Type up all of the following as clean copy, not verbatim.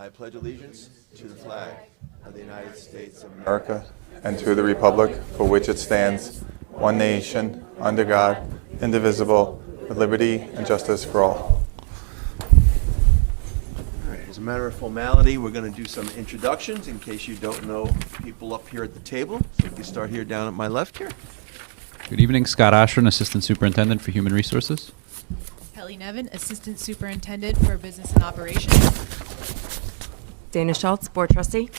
I pledge allegiance to the flag of the United States of America, and to the republic for which it stands, one nation, under God, indivisible, with liberty and justice for all. All right, as a matter of formality, we're going to do some introductions in case you don't know people up here at the table. So we can start here down at my left here. Good evening, Scott Ashran, Assistant Superintendent for Human Resources. Kelly Nevin, Assistant Superintendent for Business and Operations. Dana Schultz, Board Trustee.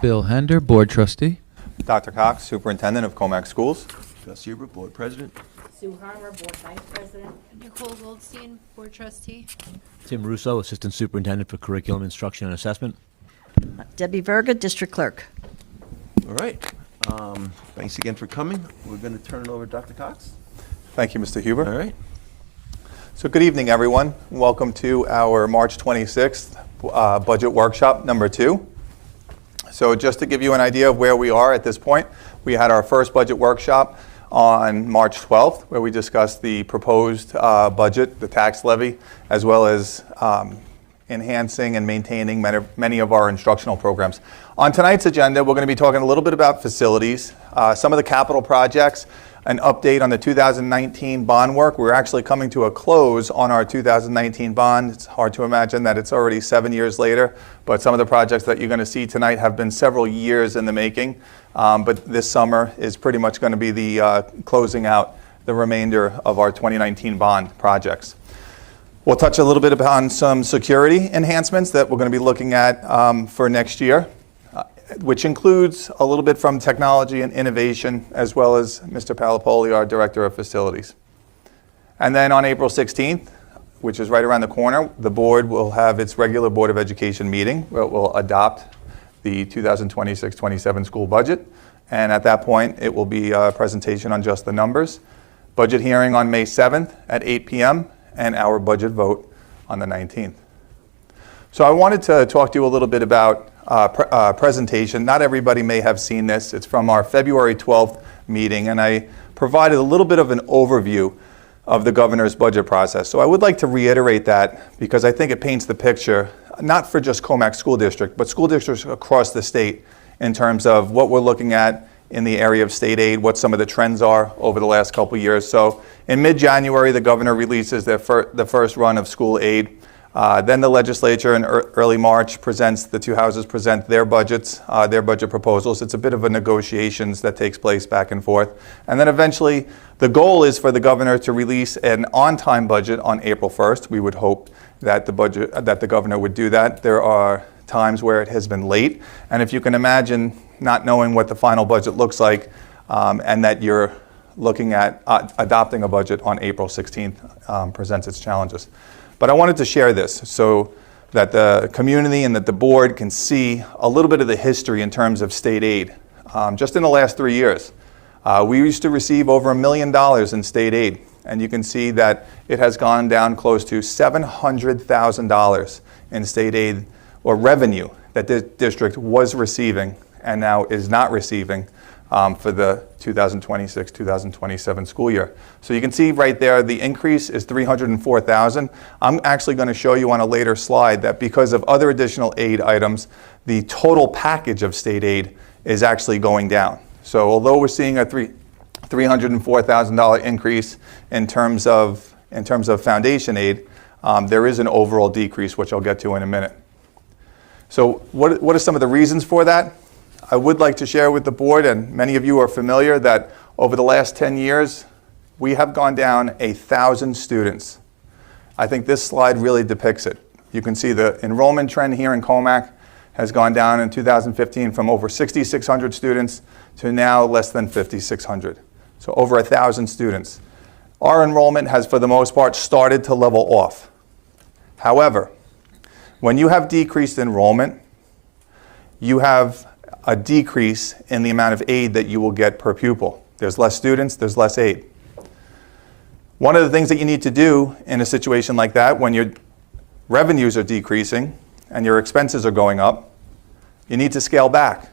Bill Hender, Board Trustee. Dr. Cox, Superintendent of Commack Schools. Gus Huber, Board President. Sue Harmer, Board Vice President. Nicole Goldstein, Board Trustee. Tim Russo, Assistant Superintendent for Curriculum Instruction and Assessment. Debbie Verga, District Clerk. All right. Thanks again for coming. We're going to turn it over to Dr. Cox. Thank you, Mr. Huber. All right. So good evening, everyone. Welcome to our March 26th Budget Workshop number 2. So just to give you an idea of where we are at this point, we had our first budget workshop on March 12th, where we discussed the proposed budget, the tax levy, as well as enhancing and maintaining many of our instructional programs. On tonight's agenda, we're going to be talking a little bit about facilities, some of the capital projects, an update on the 2019 bond work. We're actually coming to a close on our 2019 bond. It's hard to imagine that it's already 7 years later, but some of the projects that you're going to see tonight have been several years in the making. But this summer is pretty much going to be the closing out the remainder of our 2019 bond projects. We'll touch a little bit upon some security enhancements that we're going to be looking at for next year, which includes a little bit from technology and innovation, as well as Mr. Palapoli, our Director of Facilities. And then on April 16th, which is right around the corner, the board will have its regular Board of Education meeting, where it will adopt the 2026-27 school budget. And at that point, it will be a presentation on just the numbers. Budget hearing on May 7th at 8 p.m., and our budget vote on the 19th. So I wanted to talk to you a little bit about presentation. Not everybody may have seen this. It's from our February 12th meeting, and I provided a little bit of an overview of the governor's budget process. So I would like to reiterate that because I think it paints the picture, not for just Commack School District, but school districts across the state in terms of what we're looking at in the area of state aid, what some of the trends are over the last couple of years. So in mid-January, the governor releases the first run of school aid. Then the legislature in early March the two houses present their budgets, their budget proposals. It's a bit of a negotiations that takes place back and forth. And then eventually, the goal is for the governor to release an on-time budget on April 1st. We would hope that the governor would do that. There are times where it has been late. And if you can imagine not knowing what the final budget looks like, and that you're looking at adopting a budget on April 16th presents its challenges. But I wanted to share this so that the community and that the board can see a little bit of the history in terms of state aid. Just in the last 3 years, we used to receive over $1 million in state aid. And you can see that it has gone down close to $700,000 in state aid or revenue that the district was receiving and now is not receiving for the 2026-2027 school year. So you can see right there the increase is $304,000. I'm actually going to show you on a later slide that because of other additional aid items, the total package of state aid is actually going down. So although we're seeing a $304,000 increase in terms of foundation aid, there is an overall decrease, which I'll get to in a minute. So what are some of the reasons for that? I would like to share with the board, and many of you are familiar, that over the last 10 years, we have gone down 1,000 students. I think this slide really depicts it. You can see the enrollment trend here in Commack has gone down in 2015 from over 6,600 students to now less than 5,600. So over 1,000 students. Our enrollment has, for the most part, started to level off. However, when you have decreased enrollment, you have a decrease in the amount of aid that you will get per pupil. There's less students, there's less aid. One of the things that you need to do in a situation like that, when your revenues are decreasing and your expenses are going up, you need to scale back.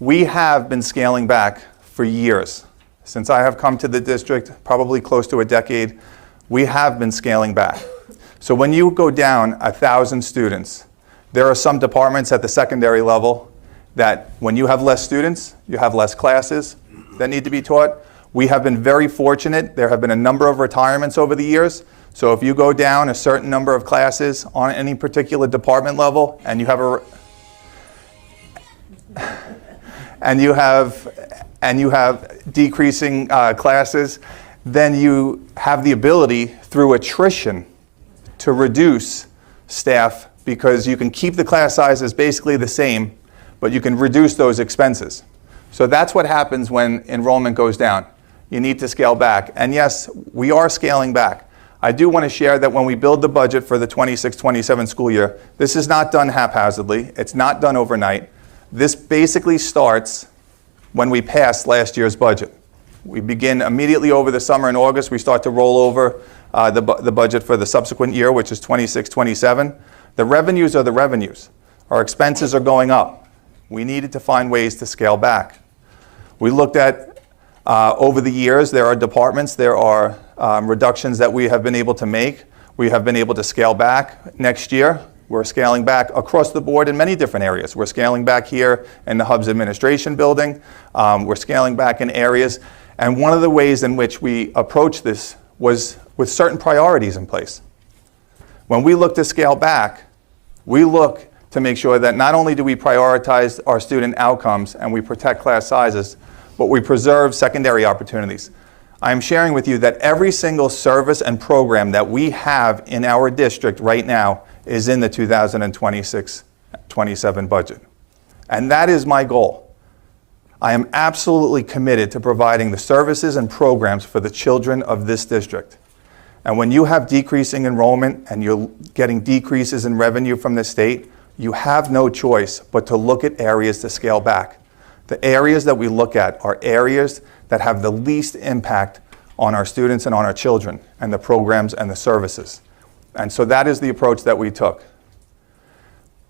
We have been scaling back for years. Since I have come to the district, probably close to a decade, we have been scaling back. So when you go down 1,000 students, There are some departments at the secondary level that when you have less students, you have less classes that need to be taught. We have been very fortunate. There have been a number of retirements over the years. So if you go down a certain number of classes on any particular department level and you have decreasing classes, then you have the ability through attrition to reduce staff, because you can keep the class sizes basically the same, but you can reduce those expenses. So that's what happens when enrollment goes down. You need to scale back. And yes, we are scaling back. I do want to share that when we build the budget for the 26-27 school year, this is not done haphazardly. It's not done overnight. This basically starts when we pass last year's budget. We begin immediately over the summer in August. We start to roll over the budget for the subsequent year, which is 26-27. The revenues are the revenues. Our expenses are going up. We needed to find ways to scale back. We looked at, over the years, there are departments, there are reductions that we have been able to make. We have been able to scale back. Next year, we're scaling back across the board in many different areas. We're scaling back here in the Hubs Administration Building. We're scaling back in areas. And one of the ways in which we approached this was with certain priorities in place. When we look to scale back, we look to make sure that not only do we prioritize our student outcomes and we protect class sizes, but we preserve secondary opportunities. I am sharing with you that every single service and program that we have in our district right now is in the 2026-27 budget. And that is my goal. I am absolutely committed to providing the services and programs for the children of this district. And when you have decreasing enrollment and you're getting decreases in revenue from the state, you have no choice but to look at areas to scale back. The areas that we look at are areas that have the least impact on our students and on our children and the programs and the services. And so that is the approach that we took.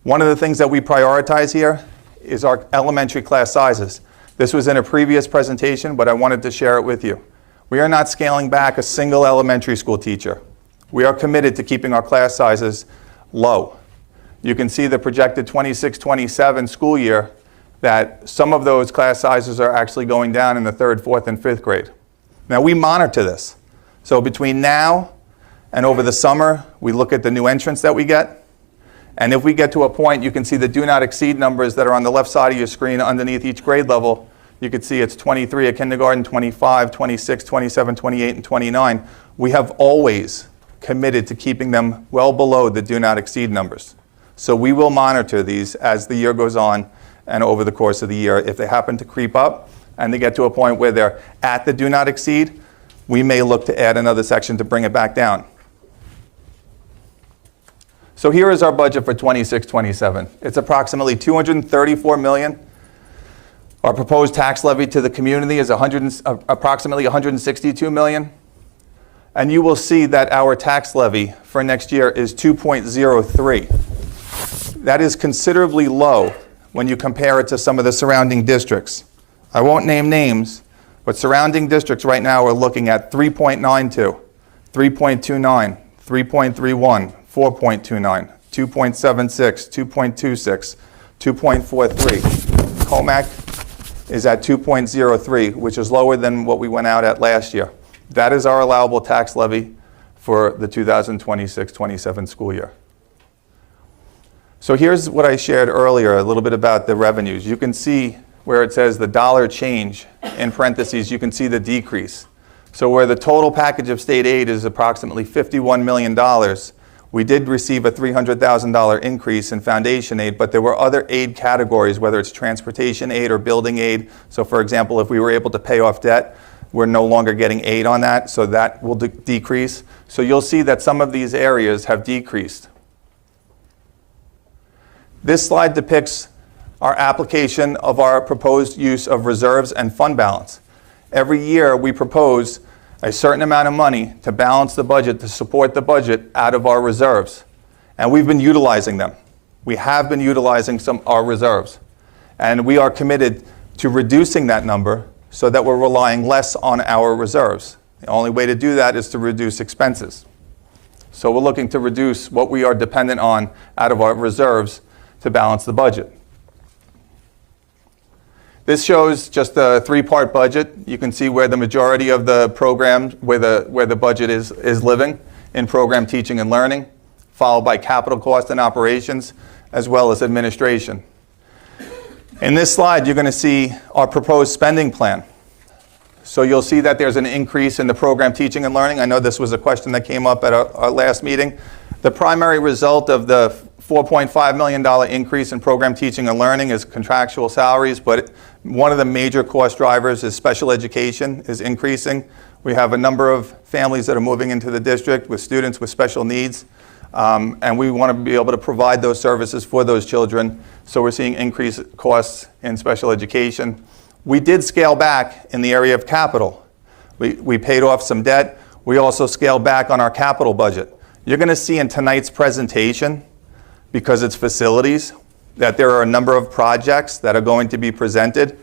One of the things that we prioritize here is our elementary class sizes. This was in a previous presentation, but I wanted to share it with you. We are not scaling back a single elementary school teacher. We are committed to keeping our class sizes low. You can see the projected 26-27 school year that some of those class sizes are actually going down in the 3rd, 4th, and 5th grade. Now we monitor this. So between now and over the summer, we look at the new entrants that we get. And if we get to a point, you can see the do not exceed numbers that are on the left side of your screen underneath each grade level. You can see it's 23 at kindergarten, 25, 26, 27, 28, and 29. We have always committed to keeping them well below the do not exceed numbers. So we will monitor these as the year goes on and over the course of the year. If they happen to creep up and they get to a point where they're at the do not exceed, we may look to add another section to bring it back down. So here is our budget for 26-27. It's approximately $234 million. Our proposed tax levy to the community is approximately $162 million. And you will see that our tax levy for next year is 2.03. That is considerably low when you compare it to some of the surrounding districts. I won't name names, but surrounding districts right now are looking at 3.92, 3.29, 3.31, 4.29, 2.76, 2.26, 2.43. Commack is at 2.03, which is lower than what we went out at last year. That is our allowable tax levy for the 2026-27 school year. So here's what I shared earlier, a little bit about the revenues. You can see where it says the dollar change, in parentheses, you can see the decrease. So where the total package of state aid is approximately $51 million, we did receive a $300,000 increase in foundation aid, but there were other aid categories, whether it's transportation aid or building aid. So for example, if we were able to pay off debt, we're no longer getting aid on that, so that will decrease. So you'll see that some of these areas have decreased. This slide depicts our application of our proposed use of reserves and fund balance. Every year we propose a certain amount of money to balance the budget, to support the budget out of our reserves. And we've been utilizing them. We have been utilizing our reserves. And we are committed to reducing that number so that we're relying less on our reserves. The only way to do that is to reduce expenses. So we're looking to reduce what we are dependent on out of our reserves to balance the budget. This shows just a three-part budget. You can see where the majority of the program, where the budget is living in program teaching and learning, followed by capital cost and operations, as well as administration. In this slide, you're going to see our proposed spending plan. So you'll see that there's an increase in the program teaching and learning. I know this was a question that came up at our last meeting. The primary result of the $4.5 million increase in program teaching and learning is contractual salaries, but one of the major cost drivers is special education is increasing. We have a number of families that are moving into the district with students with special needs, and we want to be able to provide those services for those children. So we're seeing increased costs in special education. We did scale back in the area of capital. We paid off some debt. We also scaled back on our capital budget. You're going to see in tonight's presentation, because it's facilities, that there are a number of projects that are going to be presented.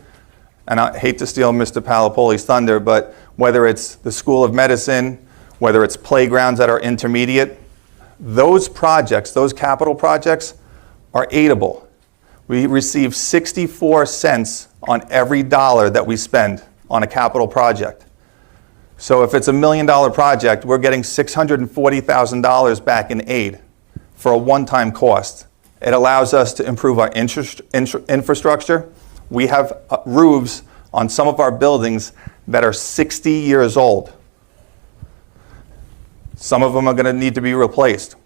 And I hate to steal Mr. Palapoli's thunder, but whether it's the School of Medicine, whether it's playgrounds that are intermediate, those projects, those capital projects, are aidable. We receive 64 cents on every dollar that we spend on a capital project. So if it's $1 million project, we're getting $640,000 back in aid for a one-time cost. It allows us to improve our infrastructure. We have roofs on some of our buildings that are 60 years old. Some of them are going to need to be replaced.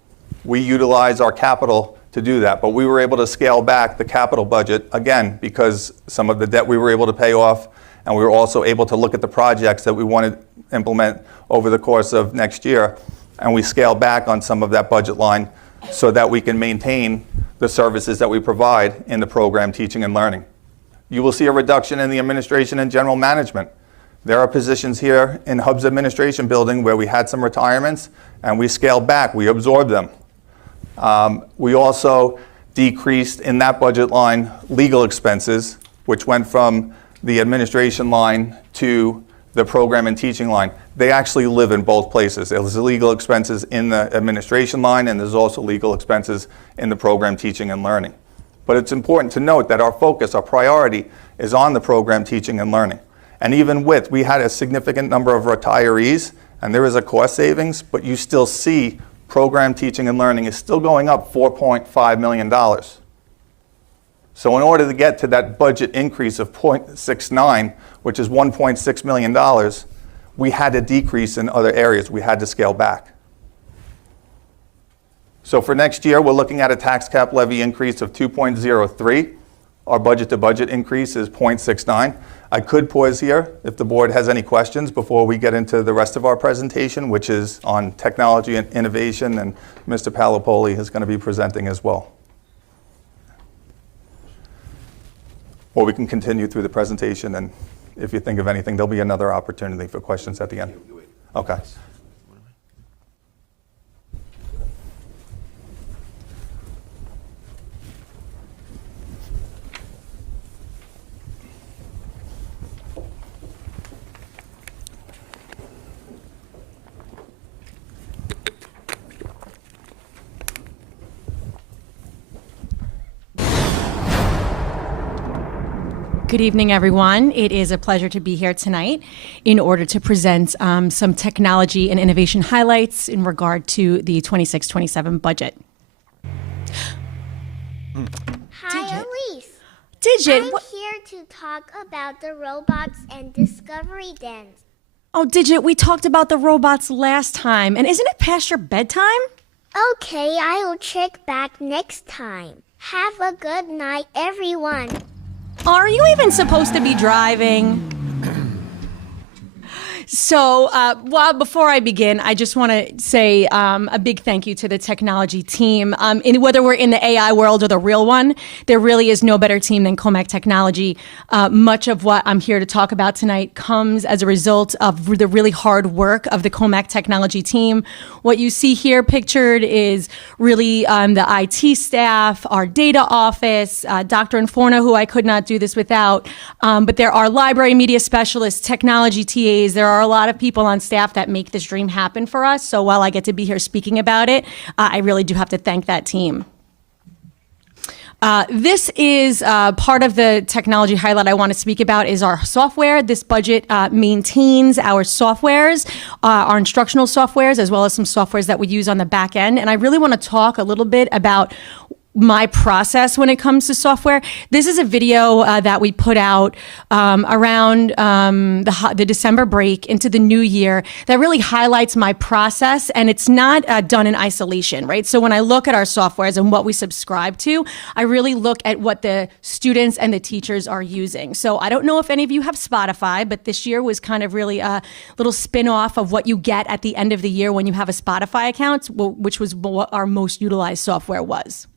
We utilize our capital to do that, but we were able to scale back the capital budget, again, because some of the debt we were able to pay off, and we were also able to look at the projects that we wanted to implement over the course of next year, and we scaled back on some of that budget line so that we can maintain the services that we provide in the program teaching and learning. You will see a reduction in the administration and general management. There are positions here in Hub's administration building where we had some retirements and we scaled back, we absorbed them. We also decreased in that budget line legal expenses, which went from the administration line to the program and teaching line. They actually live in both places. There's legal expenses in the administration line, and there's also legal expenses in the program teaching and learning. But it's important to note that our focus, our priority, is on the program teaching and learning. And even with, we had a significant number of retirees, and there is a cost savings, but you still see program teaching and learning is still going up $4.5 million. So in order to get to that budget increase of 0.69, which is $1.6 million, we had to decrease in other areas. We had to scale back. So for next year, we're looking at a tax cap levy increase of 2.03. Our budget-to-budget increase is 0.69. I could pause here if the board has any questions before we get into the rest of our presentation, which is on technology and innovation, and Mr. Palapoli is going to be presenting as well. Or we can continue through the presentation, and if you think of anything, there'll be another opportunity for questions at the end. Okay. Good evening, everyone. It is a pleasure to be here tonight in order to present some technology and innovation highlights in regard to the 26-27 budget. Hi, Elise. Digit, I'm here to talk about the robots and Discovery Dens. Oh, Digit, we talked about the robots last time, and isn't it past your bedtime? Okay, I will check back next time. Have a good night, everyone. Are you even supposed to be driving? So, before I begin, I just want to say a big thank you to the technology team. Whether we're in the AI world or the real one, there really is no better team than Commack Technology. Much of what I'm here to talk about tonight comes as a result of the really hard work of the Commack Technology team. What you see here pictured is really the IT staff, our data office, Dr. Inforna, who I could not do this without, but there are library media specialists, technology TAs, there are a lot of people on staff that make this dream happen for us. So while I get to be here speaking about it, I really do have to thank that team. This is part of the technology highlight I want to speak about is our software. This budget maintains our softwares, our instructional softwares, as well as some softwares that we use on the back end. And I really want to talk a little bit about my process when it comes to software. This is a video that we put out around the December break into the new year that really highlights my process, and it's not done in isolation, right? So when I look at our softwares and what we subscribe to, I really look at what the students and the teachers are using. So I don't know if any of you have Spotify, but this year was kind of really a little spin-off of what you get at the end of the year when you have a Spotify account, which was what our most utilized software was.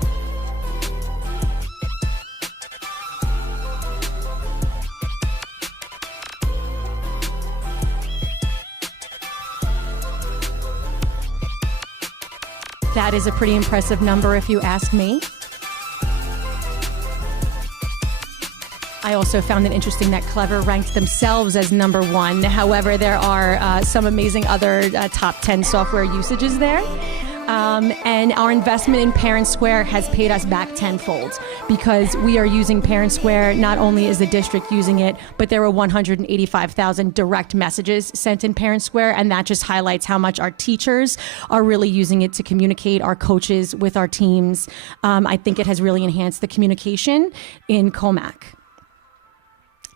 That is a pretty impressive number if you ask me. I also found it interesting that Clever ranked themselves as number one. However, there are some amazing other top 10 software usages there. And our investment in Parent Square has paid us back tenfold because we are using Parent Square. Not only is the district using it, but there were 185,000 direct messages sent in Parent Square, and that just highlights how much our teachers are really using it to communicate, our coaches with our teams. I think it has really enhanced the communication in Commack.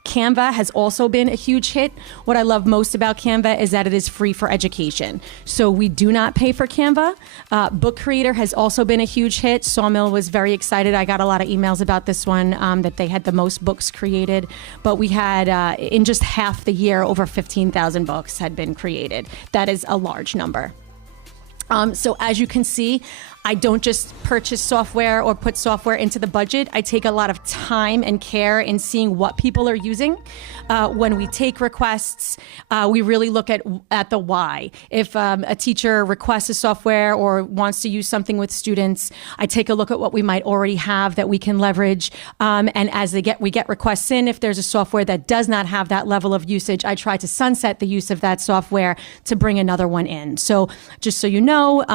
Canva has also been a huge hit. What I love most about Canva is that it is free for education. So we do not pay for Canva. Book Creator has also been a huge hit. Sawmill was very excited. I got a lot of emails about this one, that they had the most books created. But we had, in just half the year, over 15,000 books had been created. That is a large number. So as you can see, I don't just purchase software or put software into the budget. I take a lot of time and care in seeing what people are using. When we take requests, we really look at the why. If a teacher requests a software or wants to use something with students, I take a look at what we might already have that we can leverage. And as we get requests in, if there's a software that does not have that level of usage, I try to sunset the use of that software to bring another one in. So just so you know,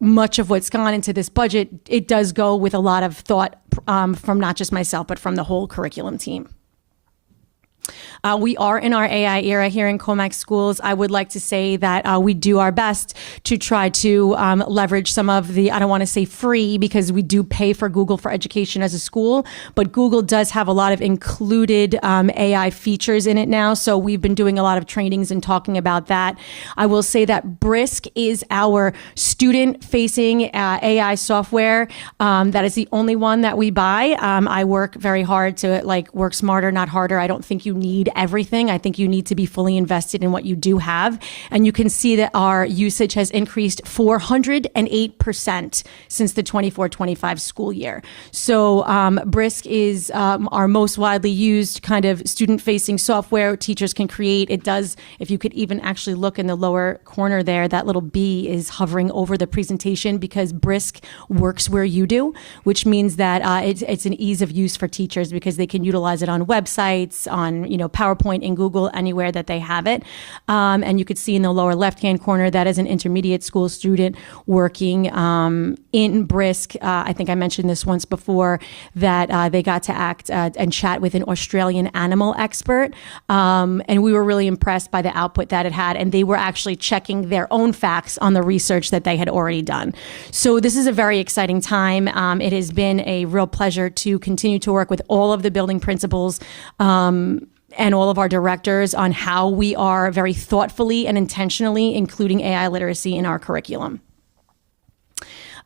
much of what's gone into this budget, it does go with a lot of thought from not just myself, but from the whole curriculum team. We are in our AI era here in Commack schools. I would like to say that we do our best to try to leverage some of the, I don't want to say free because we do pay for Google for education as a school, but Google does have a lot of included AI features in it now. So we've been doing a lot of trainings and talking about that. I will say that Brisk is our student-facing AI software. That is the only one that we buy. I work very hard to work smarter, not harder. I don't think you need everything. I think you need to be fully invested in what you do have. And you can see that our usage has increased 408% since the 24-25 school year. So Brisk is our most widely used kind of student-facing software teachers can create. It does, if you could even actually look in the lower corner there, that little bee is hovering over the presentation because Brisk works where you do, which means that it's an ease of use for teachers because they can utilize it on websites, on PowerPoint in Google, anywhere that they have it. And you could see in the lower left-hand corner, that is an intermediate school student working in Brisk. I think I mentioned this once before, that they got to act and chat with an Australian animal expert. And we were really impressed by the output that it had. And they were actually checking their own facts on the research that they had already done. So this is a very exciting time. It has been a real pleasure to continue to work with all of the building principals and all of our directors on how we are very thoughtfully and intentionally including AI literacy in our curriculum.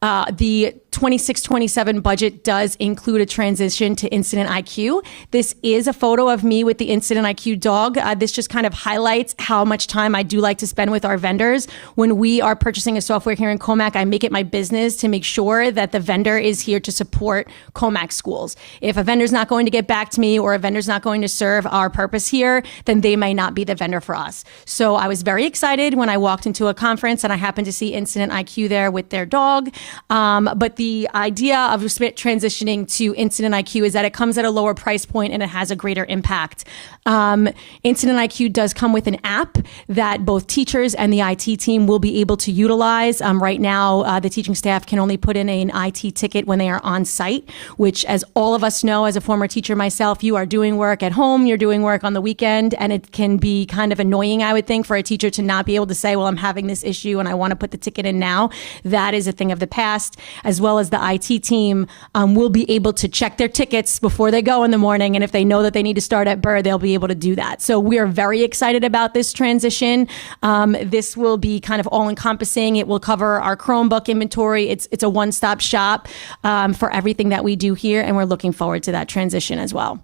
The 26-27 budget does include a transition to Incident IQ. This is a photo of me with the Incident IQ dog. This just kind of highlights how much time I do like to spend with our vendors. When we are purchasing a software here in Commack, I make it my business to make sure that the vendor is here to support Commack schools. If a vendor's not going to get back to me or a vendor's not going to serve our purpose here, then they may not be the vendor for us. So I was very excited when I walked into a conference and I happened to see Incident IQ there with their dog. But the idea of transitioning to Incident IQ is that it comes at a lower price point and it has a greater impact. Incident IQ does come with an app that both teachers and the IT team will be able to utilize. Right now, the teaching staff can only put in an IT ticket when they are on site, which, as all of us know, as a former teacher myself, you are doing work at home, you're doing work on the weekend, and it can be kind of annoying, I would think, for a teacher to not be able to say, well, I'm having this issue and I want to put the ticket in now. That is a thing of the past, as well as the IT team will be able to check their tickets before they go in the morning, and if they know that they need to start at BOE, they'll be able to do that. So we are very excited about this transition. This will be kind of all-encompassing. It will cover our Chromebook inventory. It's a one-stop shop for everything that we do here, and we're looking forward to that transition as well.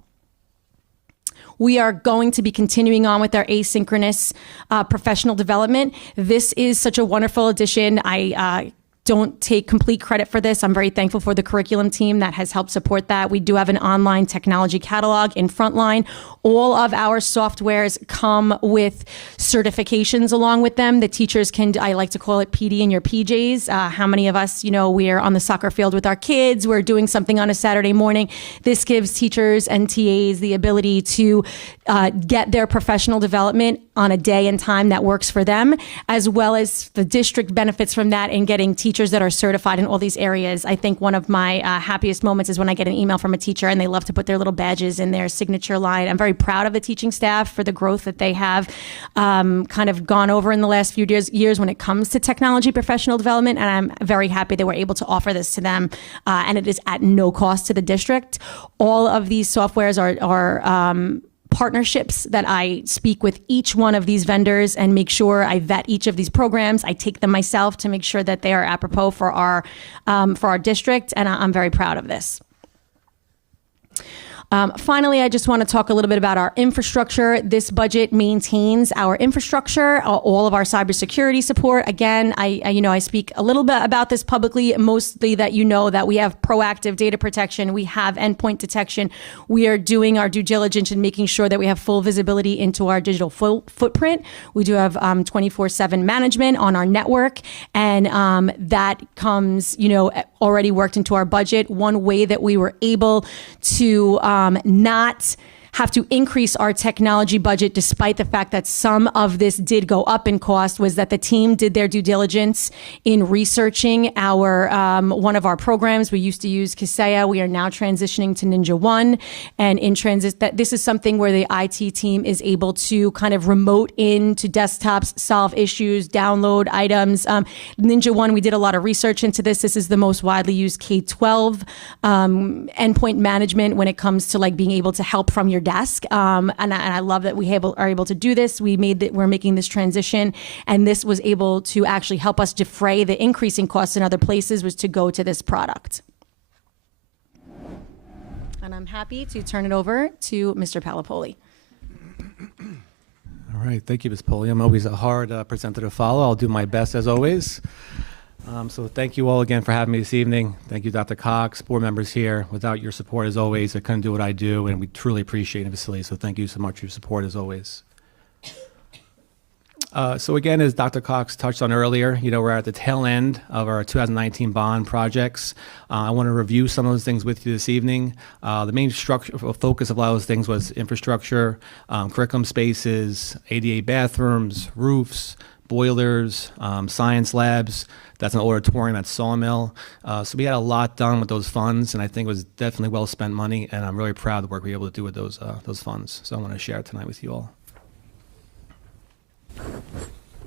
We are going to be continuing on with our asynchronous professional development. This is such a wonderful addition. I don't take complete credit for this. I'm very thankful for the curriculum team that has helped support that. We do have an online technology catalog in Frontline. All of our softwares come with certifications along with them. The teachers can, I like to call it PD in your PJs. How many of us, we're on the soccer field with our kids, we're doing something on a Saturday morning. This gives teachers and TAs the ability to get their professional development on a day and time that works for them, as well as the district benefits from that in getting teachers that are certified in all these areas. I think one of my happiest moments is when I get an email from a teacher and they love to put their little badges in their signature line. I'm very proud of the teaching staff for the growth that they have kind of gone over in the last few years when it comes to technology professional development, and I'm very happy that we're able to offer this to them, and it is at no cost to the district. All of these softwares are partnerships that I speak with each one of these vendors and make sure I vet each of these programs. I take them myself to make sure that they are apropos for our district, and I'm very proud of this. Finally, I just want to talk a little bit about our infrastructure. This budget maintains our infrastructure, all of our cybersecurity support. Again, I speak a little bit about this publicly, mostly that that we have proactive data protection, we have endpoint detection, we are doing our due diligence and making sure that we have full visibility into our digital footprint. We do have 24/7 management on our network, and that comes, already worked into our budget. One way that we were able to not have to increase our technology budget despite the fact that some of this did go up in cost was that the team did their due diligence in researching our one of our programs. We used to use Kaseya. We are now transitioning to Ninja One, and in transit that this is something where the IT team is able to kind of remote into desktops, solve issues, download items. Ninja One, we did a lot of research into this. This is the most widely used K-12 endpoint management when it comes to being able to help from your desk, and I love that we are able to do this. We're making this transition, and this was able to actually help us defray the increasing costs in other places, was to go to this product. And I'm happy to turn it over to Mr. Palapoli. All right, thank you, Ms. Poli. I'm always a hard presenter to follow. I'll do my best as always. So thank you all again for having me this evening. Thank you, Dr. Cox, board members here. Without your support, as always, I couldn't do what I do, and we truly appreciate the facility. So thank you so much for your support, as always. So again, as Dr. Cox touched on earlier, we're at the tail end of our 2019 bond projects. I want to review some of those things with you this evening. The main focus of a lot of those things was infrastructure, curriculum spaces, ADA bathrooms, roofs, boilers, science labs. That's an auditorium at Sawmill. So we had a lot done with those funds, and I think it was definitely well spent money, and I'm really proud of the work we were able to do with those funds. So I want to share it tonight with you all.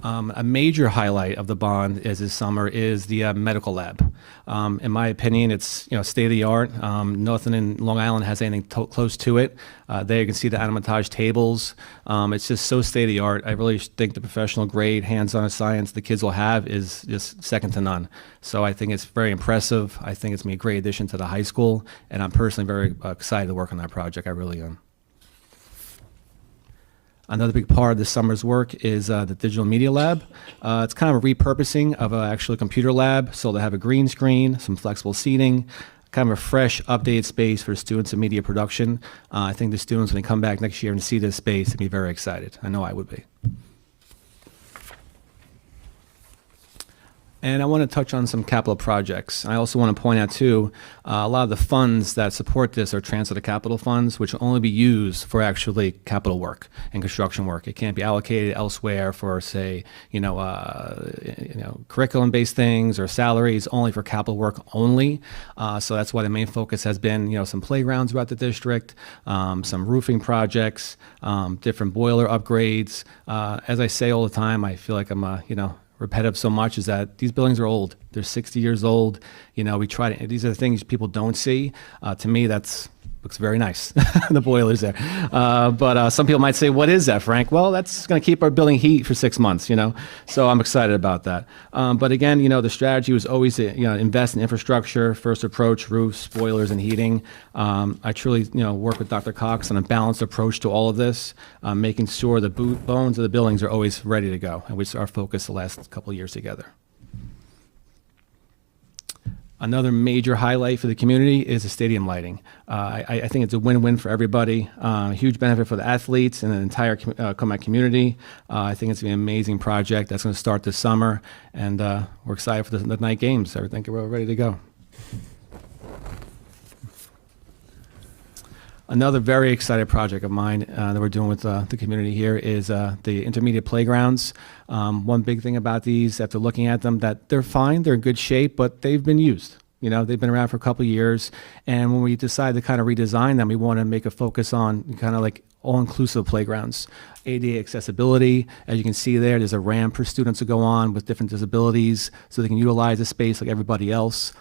A major highlight of the bond this summer is the medical lab. In my opinion, it's state of the art. Nothing in Long Island has anything close to it. There you can see the animatage tables. It's just so state of the art. I really think the professional grade, hands-on science the kids will have is just second to none. So I think it's very impressive. I think it's going to be a great addition to the high school, and I'm personally very excited to work on that project. I really am. Another big part of this summer's work is the digital media lab. It's kind of a repurposing of an actual computer lab, so they have a green screen, some flexible seating, kind of a fresh, updated space for students in media production. I think the students, when they come back next year and see this space, they'll be very excited. I know I would be. And I want to touch on some capital projects. I also want to point out, too, a lot of the funds that support this are transfer to capital funds, which will only be used for actually capital work and construction work. It can't be allocated elsewhere for, say, curriculum-based things or salaries, only for capital work only. So that's why the main focus has been, some playgrounds throughout the district, some roofing projects, different boiler upgrades. As I say all the time, I feel like I'm, repetitive so much, is that these buildings are old. They're 60 years old. We try to, these are the things people don't see. To me, looks very nice, the boilers there. But some people might say, what is that, Frank? Well, that's going to keep our building heat for 6 months, So I'm excited about that. But again, the strategy was always to, invest in infrastructure, first approach, roofs, boilers, and heating. I truly, work with Dr. Cox on a balanced approach to all of this, making sure the bones of the buildings are always ready to go, and which is our focus the last couple of years together. Another major highlight for the community is the stadium lighting. I think it's a win-win for everybody, huge benefit for the athletes and the entire Commack community. I think it's going to be an amazing project that's going to start this summer, and we're excited for the night games. I think we're ready to go. Another very excited project of mine that we're doing with the community here is the intermediate playgrounds. One big thing about these, after looking at them, that they're fine, they're in good shape, but they've been used. They've been around for a couple of years, and when we decide to kind of redesign them, we want to make a focus on kind of like all-inclusive playgrounds. ADA accessibility, as you can see there's a ramp for students to go on with different disabilities so they can utilize the space like everybody else.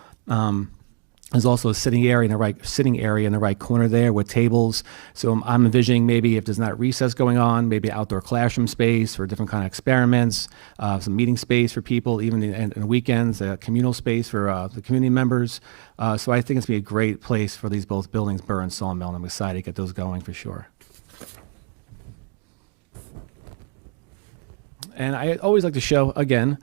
There's also a sitting area in the right corner there with tables. So I'm envisioning maybe if there's not recess going on, maybe outdoor classroom space for different kind of experiments, some meeting space for people, even in the weekends, a communal space for the community members. So I think it's going to be a great place for these both buildings, Burr and Sawmill, and I'm excited to get those going for sure. And I always like to show, again,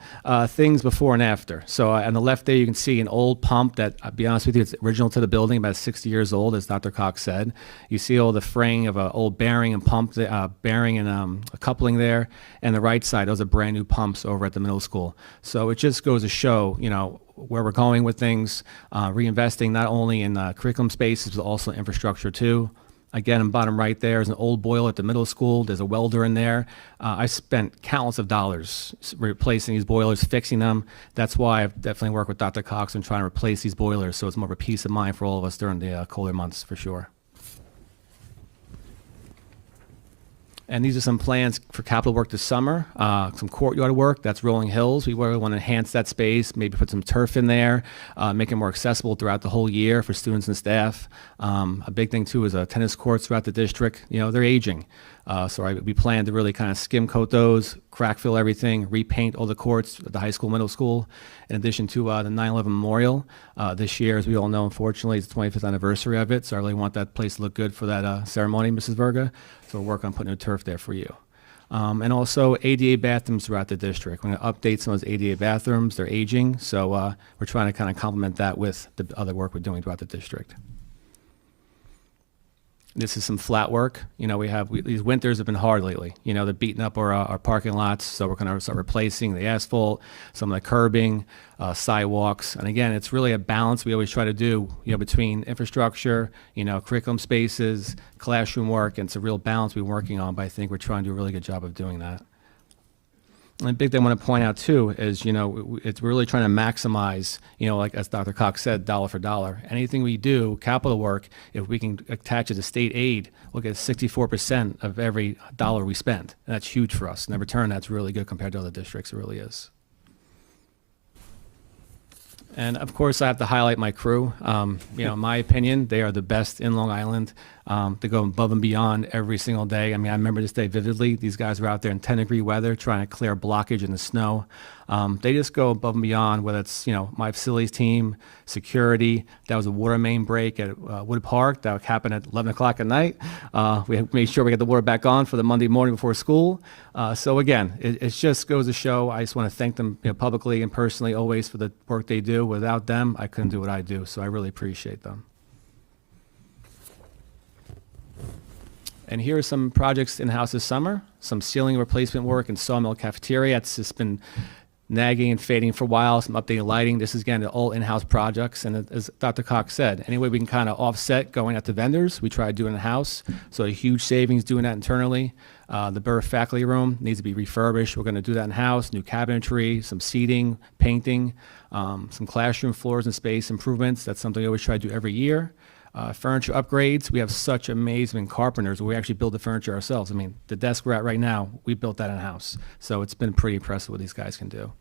things before and after. So on the left there, you can see an old pump that, I'll be honest with you, it's original to the building, about 60 years old, as Dr. Cox said. You see all the fraying of an old bearing and pump, bearing and a coupling there. And the right side, those are brand new pumps over at the middle school. So it just goes to show, where we're going with things, reinvesting not only in curriculum spaces, but also infrastructure too. Again, in bottom right there is an old boiler at the middle school. There's a welder in there. I spent countless of dollars replacing these boilers, fixing them. That's why I've definitely worked with Dr. Cox and trying to replace these boilers, so it's more of a peace of mind for all of us during the colder months, for sure. And these are some plans for capital work this summer. Some courtyard work, that's Rolling Hills. We really want to enhance that space, maybe put some turf in there, make it more accessible throughout the whole year for students and staff. A big thing too is tennis courts throughout the district. They're aging. So we plan to really kind of skim coat those, crack fill everything, repaint all the courts at the high school, middle school, in addition to the 9/11 Memorial. This year, as we all know, unfortunately, it's the 25th anniversary of it, so I really want that place to look good for that ceremony, Mrs. Verga. So we'll work on putting a turf there for you. And also ADA bathrooms throughout the district. We're going to update some of those ADA bathrooms. They're aging, so we're trying to kind of complement that with the other work we're doing throughout the district. This is some flat work. These winters have been hard lately. They're beating up our parking lots, so we're going to start replacing the asphalt, some of the curbing, sidewalks. And again, it's really a balance we always try to do, between infrastructure, curriculum spaces, classroom work, and it's a real balance we're working on, but I think we're trying to do a really good job of doing that. And a big thing I want to point out too is, it's really trying to maximize, like as Dr. Cox said, dollar for dollar. Anything we do, capital work, if we can attach it to state aid, we'll get 64% of every dollar we spend. And that's huge for us. And in return, that's really good compared to other districts. It really is. And of course, I have to highlight my crew. In my opinion, they are the best in Long Island. They go above and beyond every single day. I remember this day vividly. These guys were out there in 10-degree weather trying to clear blockage in the snow. They just go above and beyond, whether it's, my facilities team, security. That was a water main break at Wood Park. That happened at 11 o'clock at night. We made sure we got the water back on for the Monday morning before school. So again, it just goes to show, I just want to thank them publicly and personally always for the work they do. Without them, I couldn't do what I do. So I really appreciate them. And here are some projects in-house this summer. Some ceiling replacement work in Sawmill Cafeteria. It's just been nagging and fading for a while, some updated lighting. This is, again, all in-house projects. And as Dr. Cox said, any way we can kind of offset going out to vendors, we try to do it in-house. So a huge savings doing that internally. The Burr faculty room needs to be refurbished. We're going to do that in-house, new cabinetry, some seating, painting, some classroom floors and space improvements. That's something we always try to do every year. Furniture upgrades. We have such amazing carpenters. We actually build the furniture ourselves. I mean, the desk we're at right now, we built that in-house. So it's been pretty impressive what these guys can do.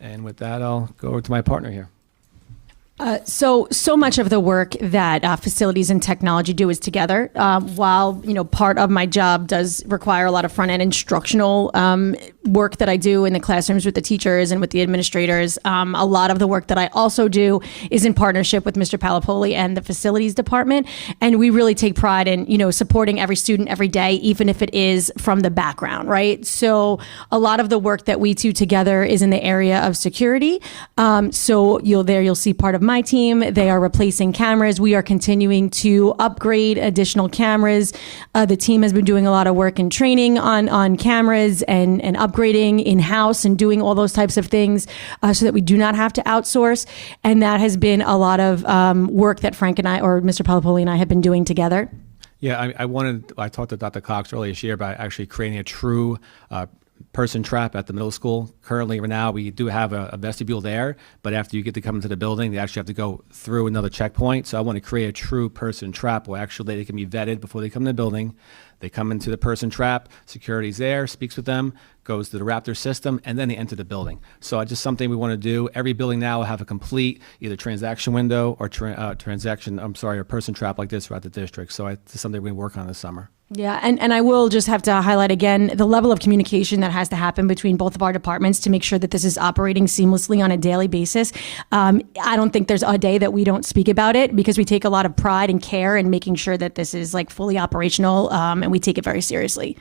And with that, I'll go over to my partner here. So much of the work that facilities and technology do is together. While part of my job does require a lot of front end instructional work that I do in the classrooms with the teachers and with the administrators, a lot of the work that I also do is in partnership with Mr. Palapoli and the facilities department, and we really take pride in supporting every student every day, even if it is from the background, right? So a lot of the work that we do together is in the area of security. So you'll see part of my team. They are replacing cameras. We are continuing to upgrade additional cameras. The team has been doing a lot of work in training on cameras and upgrading in-house and doing all those types of things so that we do not have to outsource. And that has been a lot of work that Frank and I, or Mr. Palapoli and I, have been doing together. Yeah, I talked to Dr. Cox earlier this year about actually creating a true person trap at the middle school. Currently, right now, we do have a vestibule there, but after you get to come into the building, they actually have to go through another checkpoint. So I want to create a true person trap where actually they can be vetted before they come to the building. They come into the person trap, security's there, speaks with them, goes to the Raptor system, and then they enter the building. So it's just something we want to do. Every building now will have a complete either transaction window or person trap like this throughout the district. So it's something we work on this summer. Yeah, and I will just have to highlight again the level of communication that has to happen between both of our departments to make sure that this is operating seamlessly on a daily basis. I don't think there's a day that we don't speak about it because we take a lot of pride and care in making sure that this is fully operational, and we take it very seriously.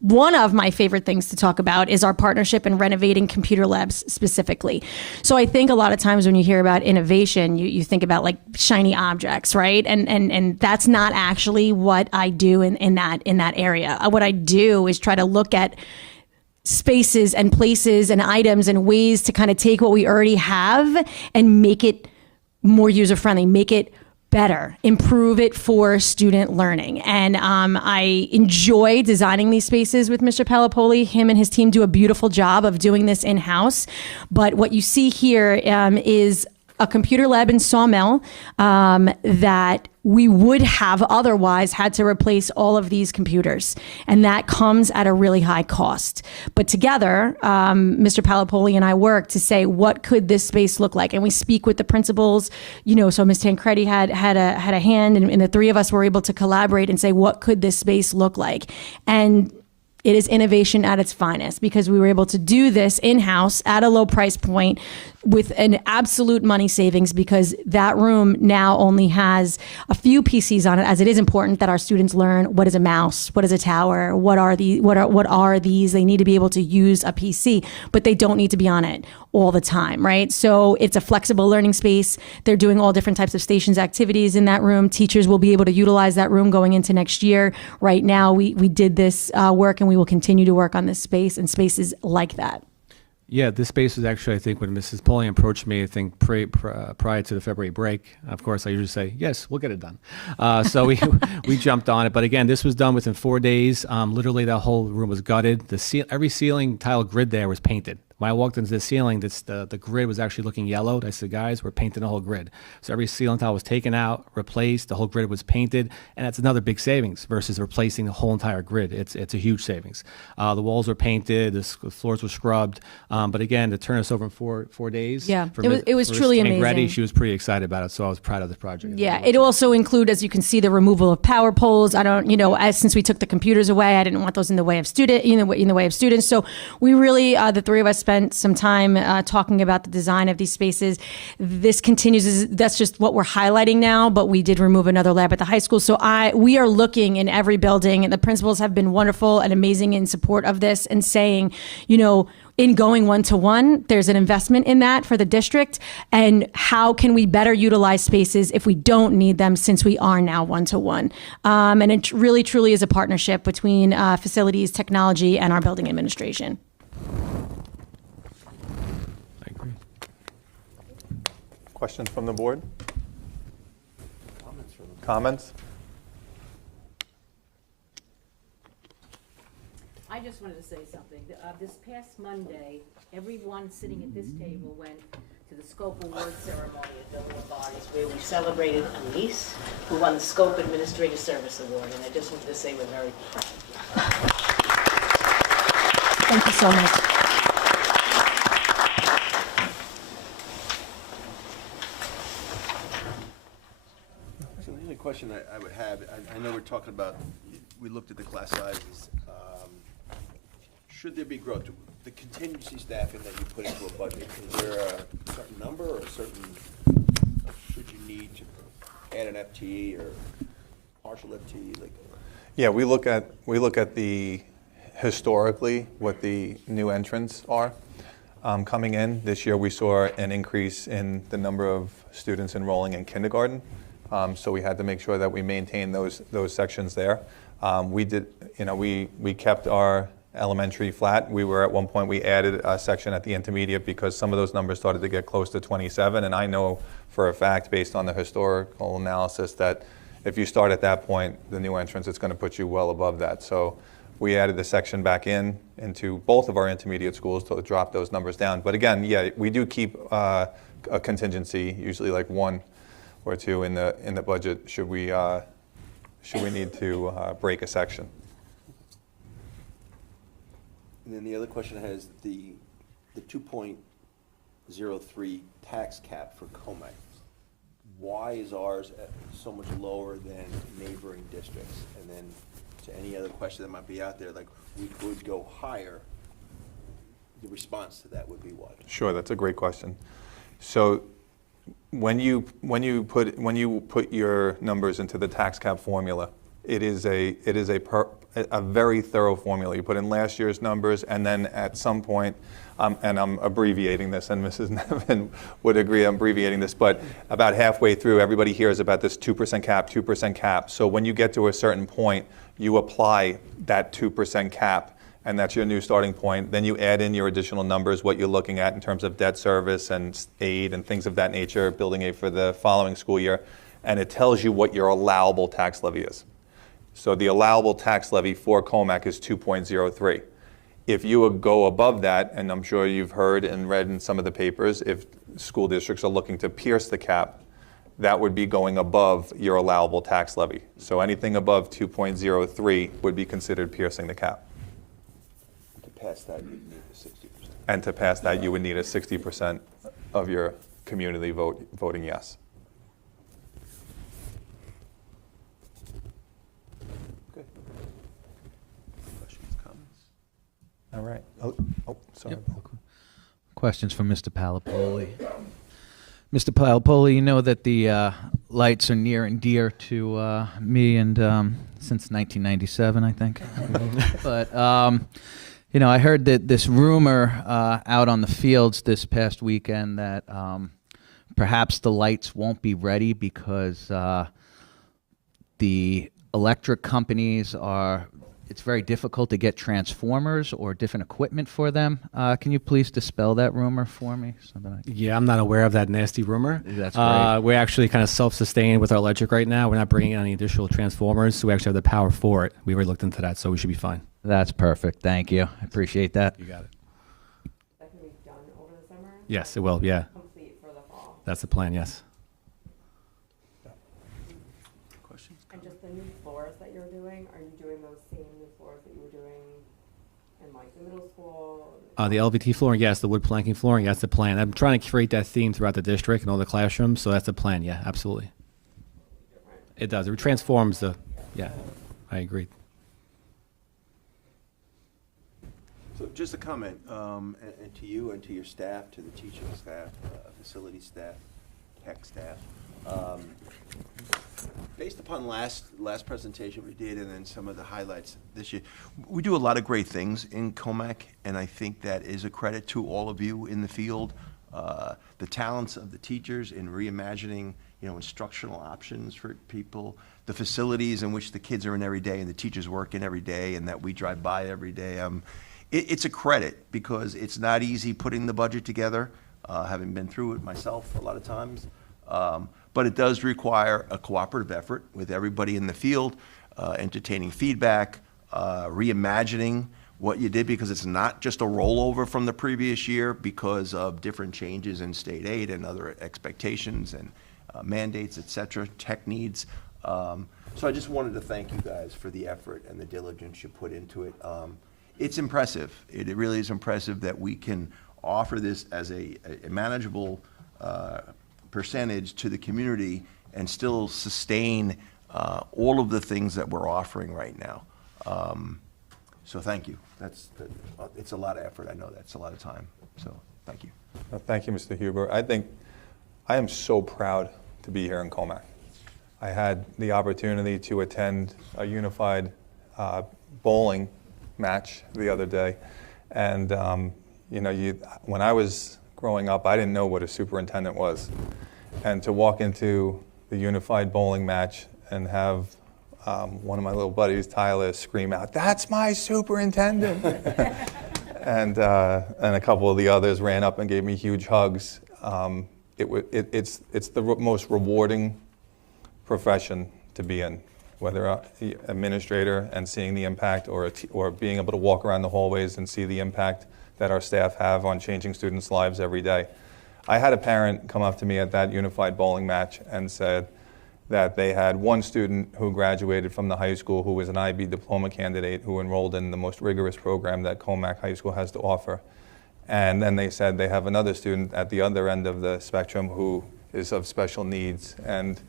One of my favorite things to talk about is our partnership in renovating computer labs specifically. So I think a lot of times when you hear about innovation, you think about shiny objects, right? And that's not actually what I do in that area. What I do is try to look at spaces and places and items and ways to kind of take what we already have and make it more user-friendly, make it better, improve it for student learning. And I enjoy designing these spaces with Mr. Palapoli. Him and his team do a beautiful job of doing this in-house. But what you see here is a computer lab in Sawmill that we would have otherwise had to replace all of these computers. And that comes at a really high cost. But together, Mr. Palapoli and I work to say, what could this space look like? And we speak with the principals, so Ms. Tancredi had a hand, and the three of us were able to collaborate and say, what could this space look like? And it is innovation at its finest because we were able to do this in-house at a low price point with an absolute money savings because that room now only has a few PCs on it, as it is important that our students learn what is a mouse, what is a tower, what are these. They need to be able to use a PC, but they don't need to be on it all the time, right? So it's a flexible learning space. They're doing all different types of stations activities in that room. Teachers will be able to utilize that room going into next year. Right now, we did this work and we will continue to work on this space and spaces like that. Yeah, this space was actually, I think, when Mrs. Pulliam approached me, I think, prior to the February break. Of course, I usually say, yes, we'll get it done. So we jumped on it. But again, this was done within 4 days. Literally, that whole room was gutted. Every ceiling tile grid there was painted. When I walked into the ceiling, the grid was actually looking yellowed. I said, guys, we're painting the whole grid. So every ceiling tile was taken out, replaced, the whole grid was painted, and that's another big savings versus replacing the whole entire grid. It's a huge savings. The walls were painted, the floors were scrubbed, but again, to turn us over in four days. Yeah, it was truly amazing. Ready, she was pretty excited about it, so I was proud of the project. Yeah, it also included, as you can see, the removal of power poles. I don't, since we took the computers away, I didn't want those in the way of students. So we really, the three of us spent some time talking about the design of these spaces. This continues. That's just what we're highlighting now, but we did remove another lab at the high school. So we are looking in every building, and the principals have been wonderful and amazing in support of this and saying, in going one-to-one. There's an investment in that for the district. And how can we better utilize spaces if we don't need them, since we are now one-to-one? And it really, truly is a partnership between facilities, technology, and our building administration. I agree. Questions from the board? Comments? I just wanted to say something. This past Monday, everyone sitting at this table went to the Scope Award ceremony at Building Bodies, where we celebrated Elise, who won the Scope Administrative Service Award, and I just wanted to say we're very proud. Thank you so much. So the only question I would have, I know we're talking about, we looked at the class sizes. Should there be growth? The contingency staffing that you put into a budget, is there a certain number or a certain, should you need to add an FTE or partial FTE? Like, Yeah, we look at the, historically, what the new entrants are coming in. This year, we saw an increase in the number of students enrolling in kindergarten. So we had to make sure that we maintain those sections there. We did, we kept our elementary flat. We were at one point, we added a section at the intermediate because some of those numbers started to get close to 27. And I know for a fact, based on the historical analysis, that if you start at that point, the new entrance, it's going to put you well above that. So we added the section back into both of our intermediate schools to drop those numbers down. But again, yeah, we do keep a contingency, usually like 1 or 2 in the budget, should we need to break a section. and then the other question I had is the 2.03 tax cap for Commack. Why is ours so much lower than neighboring districts? And then to any other question that might be out there, like we could go higher, the response to that would be what? Sure, that's a great question. So when you put your numbers into the tax cap formula, it is a very thorough formula. You put in last year's numbers, and then at some point, and I'm abbreviating this, and Mrs. Nevin would agree I'm abbreviating this, but about halfway through, everybody hears about this 2% cap, 2% cap. So when you get to a certain point, you apply that 2% cap, and that's your new starting point. Then you add in your additional numbers, what you're looking at in terms of debt service and aid and things of that nature, building aid for the following school year, and it tells you what your allowable tax levy is. So the allowable tax levy for Commack is 2.03. If you would go above that, and I'm sure you've heard and read in some of the papers, if school districts are looking to pierce the cap, that would be going above your allowable tax levy. So anything above 2.03 would be considered piercing the cap. To pass that, you'd need a 60%. And to pass that, you would need a 60% of your community voting yes. Okay. Questions, comments? All right. Oh, sorry. Questions from Mr. Palapoli. Mr. Palapoli, you know that the lights are near and dear to me, and since 1997, I think. But you know, I heard that this rumor out on the fields this past weekend that perhaps the lights won't be ready because the electric companies it's very difficult to get transformers or different equipment for them. Can you please dispel that rumor for me? Yeah, I'm not aware of that nasty rumor. That's great. We're actually kind of self-sustained with our electric right now. We're not bringing in any additional transformers, so we actually have the power for it. We already looked into that, so we should be fine. That's perfect. Thank you. I appreciate that. You got it. That can be done over the summer? Yes, it will, yeah. Complete for the fall? That's the plan, yes. Questions? And just the new floors that you're doing, are you doing those same new floors that you were doing in like the middle school? The LVT flooring, yes. The wood planking flooring, that's the plan. I'm trying to create that theme throughout the district and all the classrooms, so that's the plan, yeah, absolutely. It does. It transforms yeah, I agree. So just a comment, and to you and to your staff, to the teaching staff, facility staff, tech staff. Based upon last presentation we did and then some of the highlights this year, we do a lot of great things in Commack, and I think that is a credit to all of you in the field. The talents of the teachers in reimagining, instructional options for people, the facilities in which the kids are in every day and the teachers work in every day and that we drive by every day. It's a credit because it's not easy putting the budget together, having been through it myself a lot of times. But it does require a cooperative effort with everybody in the field, entertaining feedback, reimagining what you did, because it's not just a rollover from the previous year because of different changes in state aid and other expectations and mandates, et cetera, tech needs. So I just wanted to thank you guys for the effort and the diligence you put into it. It's impressive. It really is impressive that we can offer this as a manageable percentage to the community and still sustain all of the things that we're offering right now. So thank you. It's a lot of effort. I know that's a lot of time. So thank you. Thank you, Mr. Huber. I am so proud to be here in Commack. I had the opportunity to attend a unified bowling match the other day, and when I was growing up, I didn't know what a superintendent was, and to walk into the unified bowling match and have one of my little buddies, Tyler, scream out, "That's my superintendent!" and a couple of the others ran up and gave me huge hugs. It's the most rewarding profession to be in, whether administrator and seeing the impact, or being able to walk around the hallways and see the impact that our staff have on changing students' lives every day. I had a parent come up to me at that unified bowling match and said that they had one student who graduated from the high school who was an IB diploma candidate who enrolled in the most rigorous program that Commack High School has to offer. And then they said they have another student at the other end of the spectrum who is of special needs and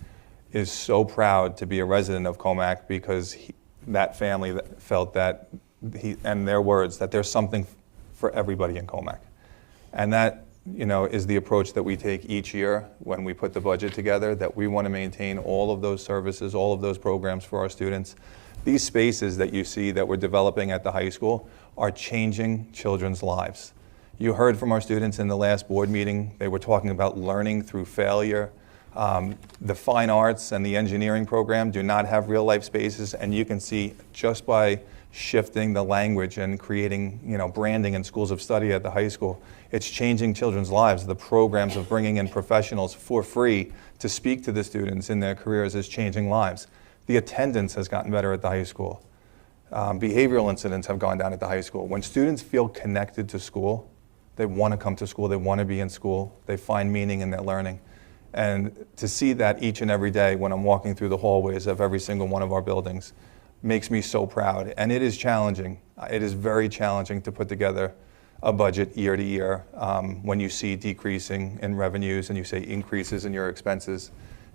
is so proud to be a resident of Commack because that family felt that, and their words, that there's something for everybody in Commack. And that, is the approach that we take each year when we put the budget together, that we want to maintain all of those services, all of those programs for our students. These spaces that you see that we're developing at the high school are changing children's lives. You heard from our students in the last board meeting. They were talking about learning through failure. The fine arts and the engineering program do not have real life spaces, and you can see just by shifting the language and creating, branding in schools of study at the high school, it's changing children's lives. The programs of bringing in professionals for free to speak to the students in their careers is changing lives. The attendance has gotten better at the high school. Behavioral incidents have gone down at the high school. When students feel connected to school, they want to come to school, they want to be in school, they find meaning in their learning. And to see that each and every day when I'm walking through the hallways of every single one of our buildings makes me so proud. And it is challenging. It is very challenging to put together a budget year to year when you see decreasing in revenues and you say increases in your expenses.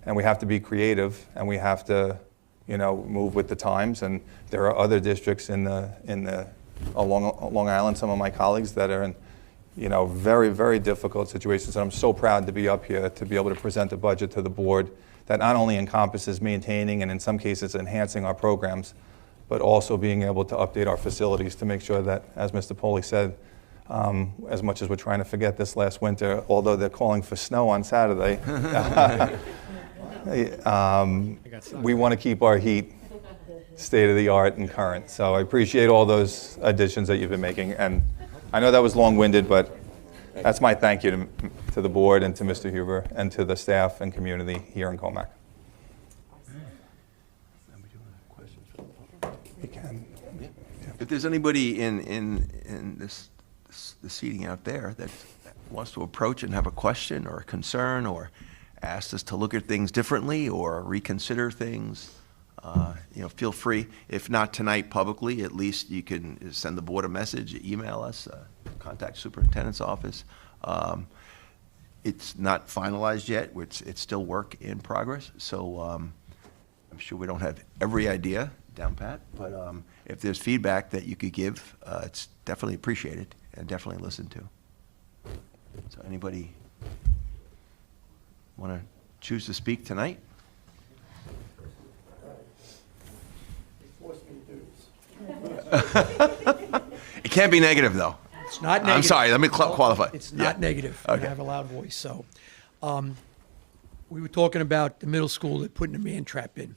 And we have to be creative, and we have to, move with the times. And there are other districts along Long Island, some of my colleagues that are in very, very difficult situations. And I'm so proud to be up here to be able to present a budget to the board that not only encompasses maintaining and in some cases enhancing our programs, but also being able to update our facilities to make sure that, as Mr. Poli said, as much as we're trying to forget this last winter, although they're calling for snow on Saturday, we want to keep our heat state-of-the-art and current. So I appreciate all those additions that you've been making. And I know that was long-winded, but that's my thank you to the board and to Mr. Huber and to the staff and community here in Commack. We can. If there's anybody in the seating out there that wants to approach and have a question or a concern or ask us to look at things differently or reconsider things, feel free. If not tonight publicly, at least you can send the board a message, email us, contact superintendent's office. It's not finalized yet. It's still work in progress. So I'm sure we don't have every idea down pat, but if there's feedback that you could give, it's definitely appreciated and definitely listened to. So anybody want to choose to speak tonight? It can't be negative, though. It's not negative. I'm sorry, let me qualify. It's not Yeah. negative. I Okay. have a loud voice, so. We were talking about the middle school, they're putting a man trap in.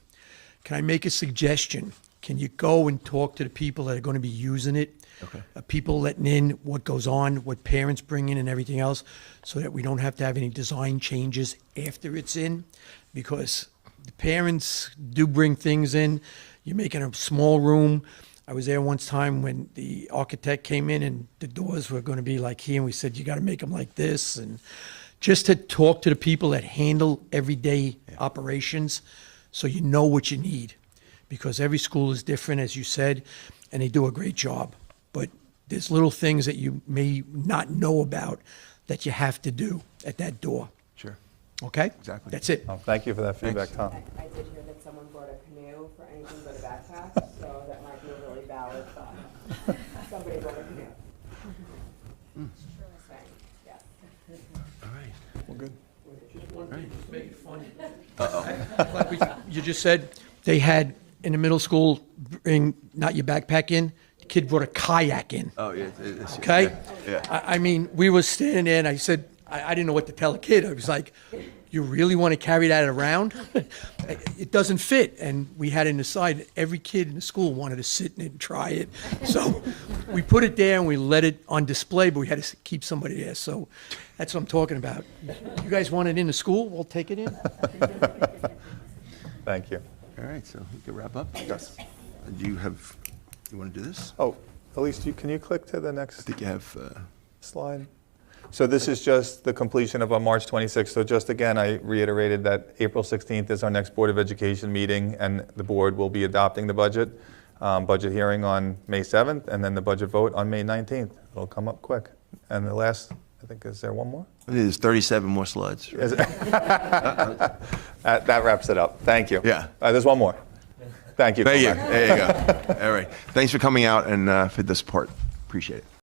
Can I make a suggestion? Can you go and talk to the people that are going to be using it? Okay. People letting in what goes on, what parents bring in and everything else, so that we don't have to have any design changes after it's in? Because the parents do bring things in. You're making a small room. I was there once time when the architect came in and the doors were going to be like here, and we said, you got to make them like this. And just to talk to the people that handle everyday operations so you know what you need. Because every school is different, as you said, and they do a great job. But there's little things that you may not know about that you have to do at that door. Sure. Okay? Exactly. That's it. Well, thank you for that feedback, Tom. I did hear that someone brought a canoe for anything but a backpack, so that might be a really valid thought. Somebody brought a canoe. Just saying, yeah. All right. Well, good. Just one thing, just make it funny. Like you just said, they had in the middle school, bring not your backpack in, the kid brought a kayak in. Oh, yeah. It's, Okay? Yeah. I mean, we were standing there and I said, I didn't know what to tell a kid. I was like, you really want to carry that around? It doesn't fit. And we had it inside. Every kid in the school wanted to sit in it and try it. So we put it there and we let it on display, but we had to keep somebody there. So that's what I'm talking about. You guys want it in the school? We'll take it in. Thank you. All right, so we can wrap up? Yes. Do you want to do this? Oh, Elise, can you click to the I next think you have, slide? So this is just the completion of our March 26th. So just again, I reiterated that April 16th is our next Board of Education meeting, and the board will be adopting the budget. Budget hearing on May 7th, and then the budget vote on May 19th. It'll come up quick. And the last, I think, is there one more? there's 37 more slides. Is it- That wraps it up. Thank you. Yeah. There's one more. Thank you. There you Commack. go. There you go. All right. Thanks for coming out and for the support. Appreciate it.